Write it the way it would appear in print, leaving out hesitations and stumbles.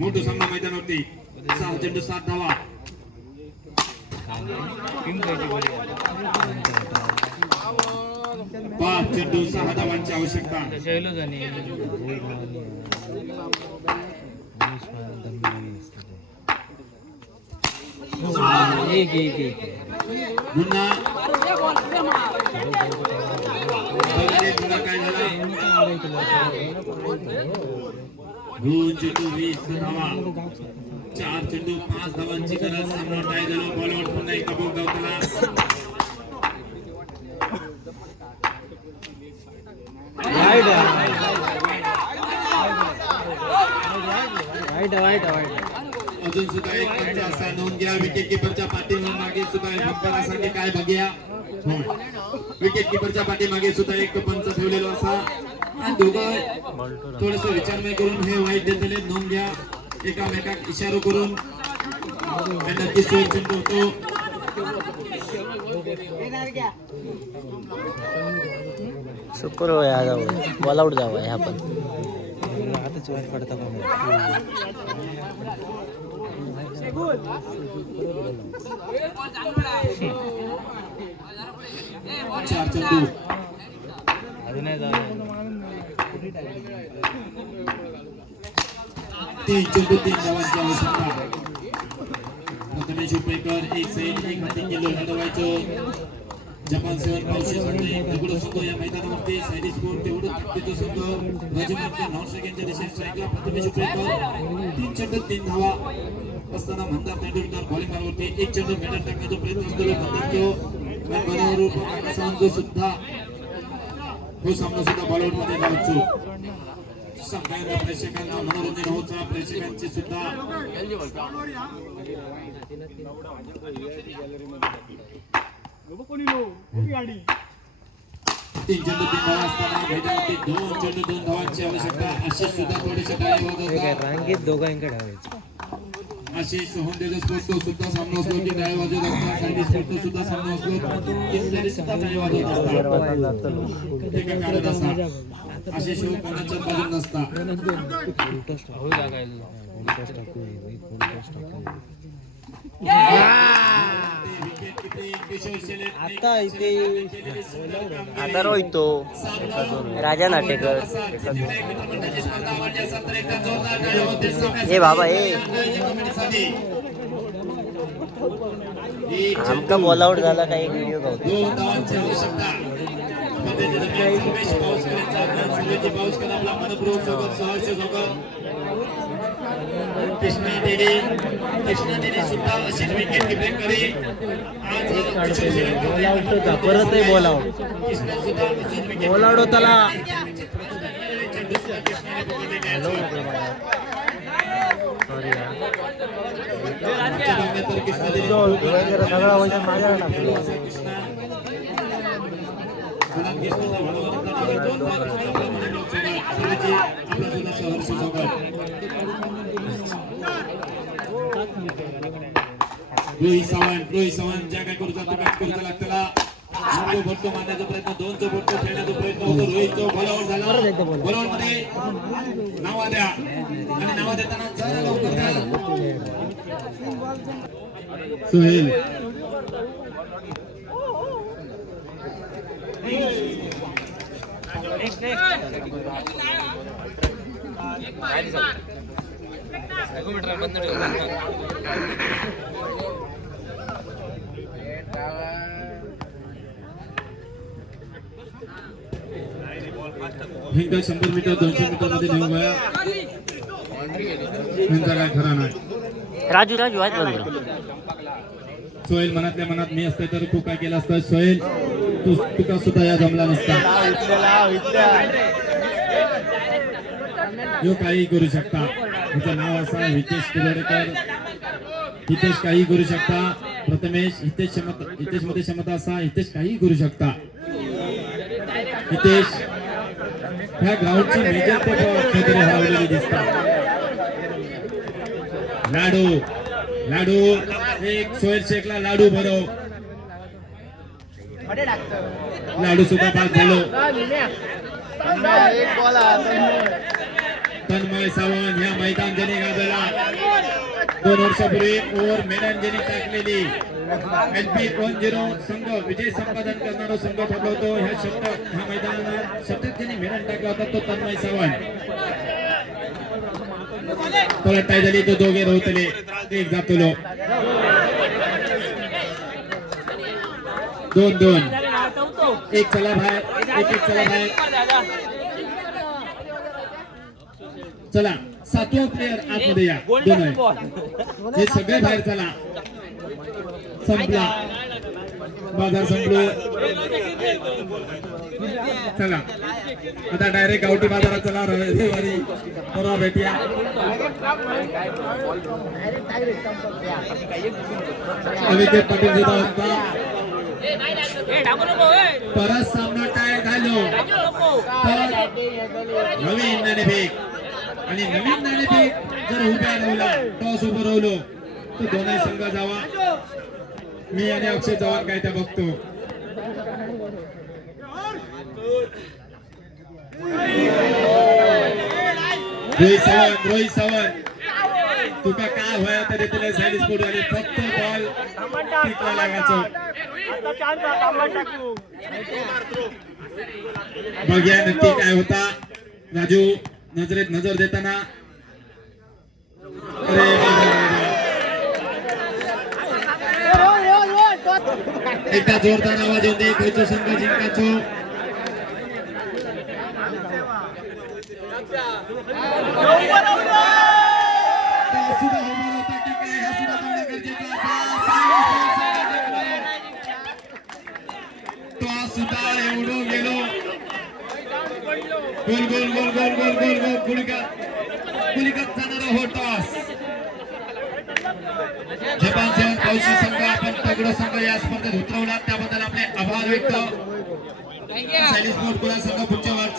मोठं सामना मैदानावरती 6 चेंडू 7 धावा. 5 चेंडू 6 धावांची आवश्यकता. पुन्हा काय झाला 2 चेंडू 20 धावा. 4 चेंडू 5 धावांची गरज. सामना टाय झाला. बॉलआउट पुन्हा एका बोल गावतला. अजून सुद्धा एक पंच असा नोंद घ्या. विकेट किपरच्या पाठीमागे सुद्धा भक्करासाठी काय बघूया. विकेट किपरच्या पाठीमागे सुद्धा एक पंच ठेवलेला असा. आणि दोघं थोडस विचारमय करून हे वाईट देतले नोंद घ्या. एकामेकाक इशारा करून नक्की सोय चेंडू होतो. शुक्र बॉल आउट जावा ह्या पण आताच वाईट पडता पण 4 चेंडू अजून नाही झालं. 3 चेंडू 3 धावांची आवश्यकता. प्रथमेश उपयकर एक साईड एक हाती किलो लढवायचं. जपान 7 पावशे मध्ये दगड संघ या मैदानावरती साइड स्कोर तेवढं ताकदीचं संघ राजमार्ग नॉर्थ यांच्या दिशेने स्ट्राईकला प्रथमेश उपयकर 3 चेंडू 3 धावा असताना मंदार तेंडुलकर बॉलिंग मारवरती 1 चेंडू मेडल टाकण्याचा प्रयत्न असतो. मंदारचो बरोबर काकासांजो सुद्धा हो सामना सुद्धा बॉलआउट मध्ये जाऊचो. सगळ्या प्रेक्षकांना मनोरंजन होता. प्रेक्षकांची सुद्धा 3 चेंडू 3 धावा असताना मैदानावरती 2 चेंडू 2 धावांची आवश्यकता. आशिष सुद्धा थोडेसे टाळी वाजवतात. रांगेत दोघांकडे ठेवायचं. आशिष सोहम देजस पोस्टो सुद्धा सामना असलो की टाळी वाजवत असतात. सायडिस पोस्टो सुद्धा सामना असलो की सुद्धा टाळी वाजवत असतात. एका कारण असा आशिष हो कोणाच्या बाजून नसता. आता इथे आता रोहितो राजा नाटेकर हे बाबा हे आमका बॉल आउट झाला काही व्हिडिओ पाऊस करा आपला मनपूर्वक सोबत सहर्ष सोबत कृष्णा देवी सुद्धा अशीच विकेट किपिंग करी. बॉल आउट होता परत बॉल आउट बॉल आउट होताला सगळा वजन माझ्यावर टाकलं. रोहित सावंत ज्या काय करू जातो काय करू लागताना भट्टो मारण्याचा प्रयत्न 2 भट्टो खेळण्याचा प्रयत्न होतो. रोहितचा बॉलआउट झाला. बॉलआउट मध्ये नावा द्या आणि नावा देताना जरा लवकर द्या. सुहेल हिंगा 100 मीटर 200 मीटर मध्ये नेऊन गया. हिंगा काय खरा नाही. राजू आज सोहेल मनातल्या मनात मी असते तर तू काय केलं असतं. सोहेल तुका सुद्धा या जमला नसता. यो काही करू शकता. त्याचं नाव असा हितेश किलोडेकर. हितेश काही करू शकता. प्रथमेश हितेश मध्ये क्षमता असा हितेश काही करू शकता. हितेश ह्या ग्राउंडची मेजर ते हरवलेली दिसतात. लाडू एक सोहेल शेखला लाडू भरो लाडू सुद्धा पास झालो. तन्मय सावंत ह्या मैदान ज्याने गाजवला 2 वर्षापूर्वी ओव्हर मेडन ज्याने टाकलेली LP 10 संघ विजय संपादन करणारा संघ ठरलो होतो. ह्या मैदानात शतक ज्याने मेडन टाकला होता तो तन्मय सावंत. परत काय झाली तो दोघे रोवतले एक जातलो 2-2 एक चला बाहेर एक चला बाहेर. चला 7वा प्लेयर आतमध्ये या. 2 आहे हे सगळे बाहेर. चला संपला बाजार संपलो. चला आता डायरेक्ट गावठी बाजारात चला. रविवारी परवा भेटूया. अविकेत पाटील सुद्धा होता. परत सामना काय झालो तर नवीन नाणेफेक आणि नवीन नाणेफेक जर उभ्या राहिला टॉस उभं राहिलो तर दोन्ही संघ जावा. मी आणि अक्षय चव्हाण काय त्या बघतो. रोहित सावंत तुका काय व्हाय तरी तुला साईड स्पोर्ट वाले फक्त बॉल टिकला लागायचं. बघूया नक्की काय होता. राजू नजरेत नजर देताना एकदा जोरदार आवाज येऊ दे. खयचो संघ जिंकाचो. सुद्धा एवढो गेलो. गोल गोल गोल गोल गोल गोल गोल गुलिकत जाणारा हो टॉस. जपान सेवन पौशी संघ आपण तगडो संघ या स्पर्धेत उतरवला त्याबद्दल आपले आभार व्यक्त. सायली स्पोर्ट संघ पुढच्या वाटचाल